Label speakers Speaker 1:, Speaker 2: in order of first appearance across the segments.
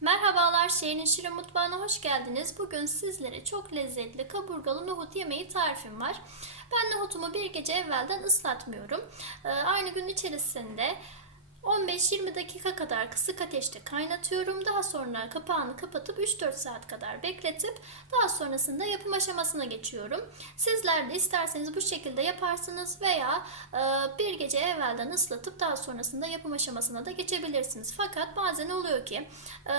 Speaker 1: Merhabalar Şehrin Şirin Mutfağı'na hoş geldiniz. Bugün sizlere çok lezzetli kaburgalı nohut yemeği tarifim var. Ben nohutumu bir gece evvelden ıslatmıyorum. Ee, Aynı gün içerisinde 15-20 dakika kadar kısık ateşte kaynatıyorum. Daha sonra kapağını kapatıp 3-4 saat kadar bekletip daha sonrasında yapım aşamasına geçiyorum. Sizler de isterseniz bu şekilde yaparsınız veya e, bir gece evvelden ıslatıp daha sonrasında yapım aşamasına da geçebilirsiniz. Fakat bazen oluyor ki e,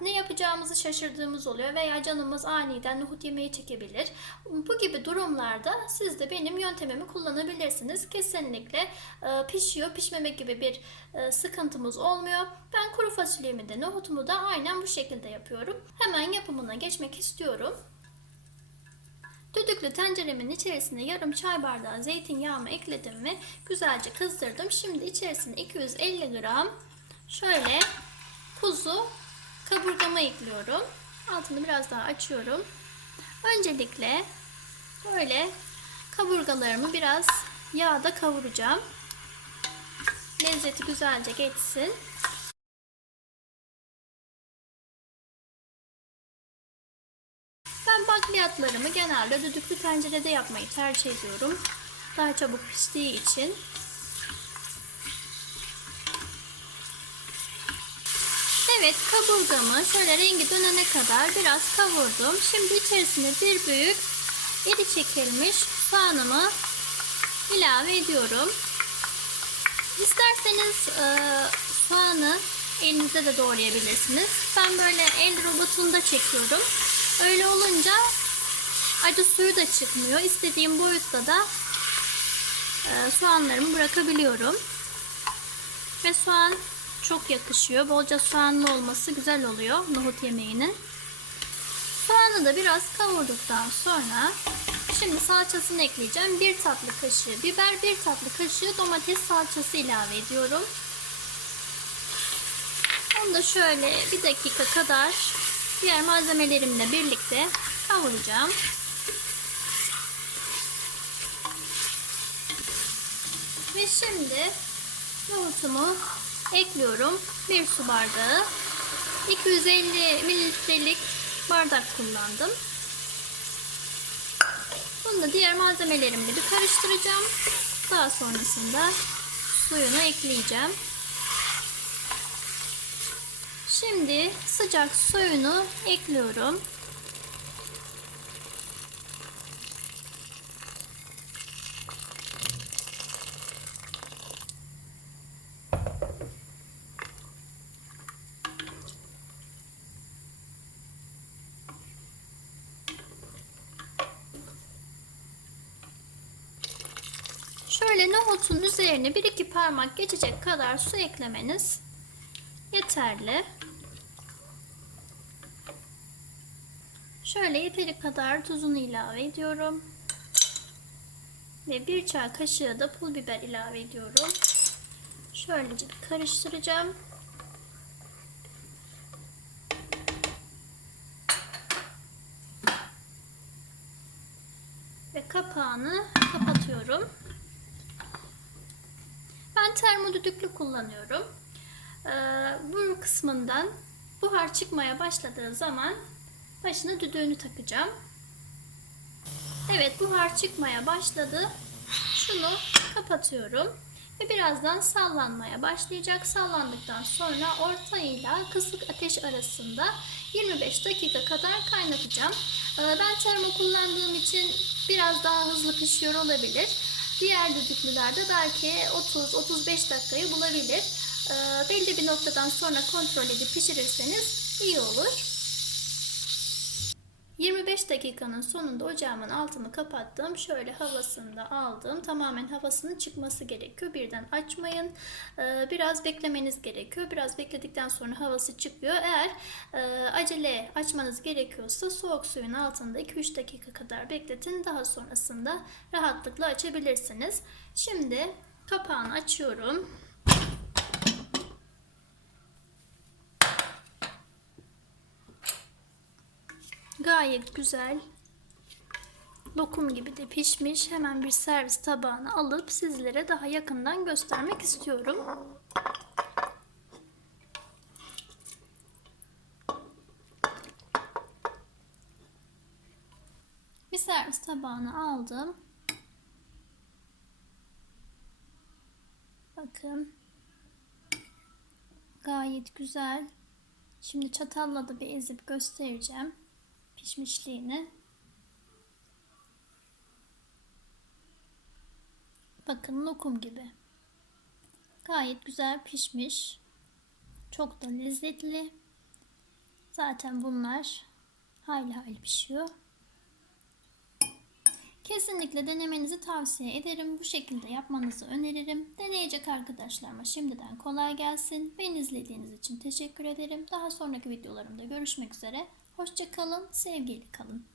Speaker 1: ne yapacağımızı şaşırdığımız oluyor veya canımız aniden nohut yemeği çekebilir. Bu gibi durumlarda siz de benim yöntemimi kullanabilirsiniz. Kesinlikle e, pişiyor pişmemek gibi bir e, sıkıntımız olmuyor. Ben kuru fasulyemi de nohutumu da aynen bu şekilde yapıyorum. Hemen yapımına geçmek istiyorum. Düdüklü tenceremin içerisine yarım çay bardağı zeytinyağımı ekledim ve güzelce kızdırdım. Şimdi içerisine 250 gram şöyle kuzu kaburgamı ekliyorum. Altını biraz daha açıyorum. Öncelikle böyle kaburgalarımı biraz yağda kavuracağım. Lezzeti güzelce geçsin. Ben bakliyatlarımı genelde düdüklü tencerede yapmayı tercih ediyorum. Daha çabuk piştiği için. Evet kaburgamı şöyle rengi dönene kadar biraz kavurdum. Şimdi içerisine bir büyük iri çekilmiş soğanımı ilave ediyorum. İsterseniz e, soğanı elinizde de doğrayabilirsiniz. Ben böyle el robotunda çekiyorum. Öyle olunca acı suyu da çıkmıyor. İstediğim boyutta da e, soğanlarımı bırakabiliyorum. Ve soğan çok yakışıyor. Bolca soğanlı olması güzel oluyor nohut yemeğinin. Soğanı da biraz kavurduktan sonra şimdi salçasını ekleyeceğim. Bir tatlı kaşığı biber, bir tatlı kaşığı domates salçası ilave ediyorum. Onu da şöyle bir dakika kadar diğer malzemelerimle birlikte kavuracağım. Ve şimdi nohutumu ekliyorum. Bir su bardağı. 250 mililitrelik bardak kullandım. Bunu da diğer malzemelerimle bir karıştıracağım. Daha sonrasında suyunu ekleyeceğim. Şimdi sıcak suyunu ekliyorum. Şöyle nohutun üzerine 1-2 parmak geçecek kadar su eklemeniz yeterli. Şöyle yeteri kadar tuzunu ilave ediyorum. Ve bir çay kaşığı da pul biber ilave ediyorum. Şöylece bir karıştıracağım. Ve kapağını kapatıyorum. Ben termodüdüklü kullanıyorum. Ee, bu kısmından buhar çıkmaya başladığı zaman başına düdüğünü takacağım. Evet buhar çıkmaya başladı. Şunu kapatıyorum. Ve birazdan sallanmaya başlayacak. Sallandıktan sonra orta ile kısık ateş arasında 25 dakika kadar kaynatacağım. Ee, Ben termo kullandığım için biraz daha hızlı pişiyor olabilir. Diğer düdüklülerde belki 30-35 dakikayı bulabilir. Ee, Belli bir noktadan sonra kontrol edip pişirirseniz iyi olur. 25 dakikanın sonunda ocağımın altını kapattım. Şöyle havasını da aldım. Tamamen havasının çıkması gerekiyor. Birden açmayın. Ee, Biraz beklemeniz gerekiyor. Biraz bekledikten sonra havası çıkıyor. Eğer e, acele açmanız gerekiyorsa soğuk suyun altında 2-3 dakika kadar bekletin. Daha sonrasında rahatlıkla açabilirsiniz. Şimdi kapağını açıyorum. Gayet güzel. Lokum gibi de pişmiş. Hemen bir servis tabağına alıp sizlere daha yakından göstermek istiyorum. Bir servis tabağına aldım. Bakın. Gayet güzel. Şimdi çatalla da bir ezip göstereceğim pişmişliğini. Bakın lokum gibi. Gayet güzel pişmiş. Çok da lezzetli. Zaten bunlar hayli hayli pişiyor. Kesinlikle denemenizi tavsiye ederim. Bu şekilde yapmanızı öneririm. Deneyecek arkadaşlarıma şimdiden kolay gelsin. Beni izlediğiniz için teşekkür ederim. Daha sonraki videolarımda görüşmek üzere. Hoşçakalın, sevgiyle kalın.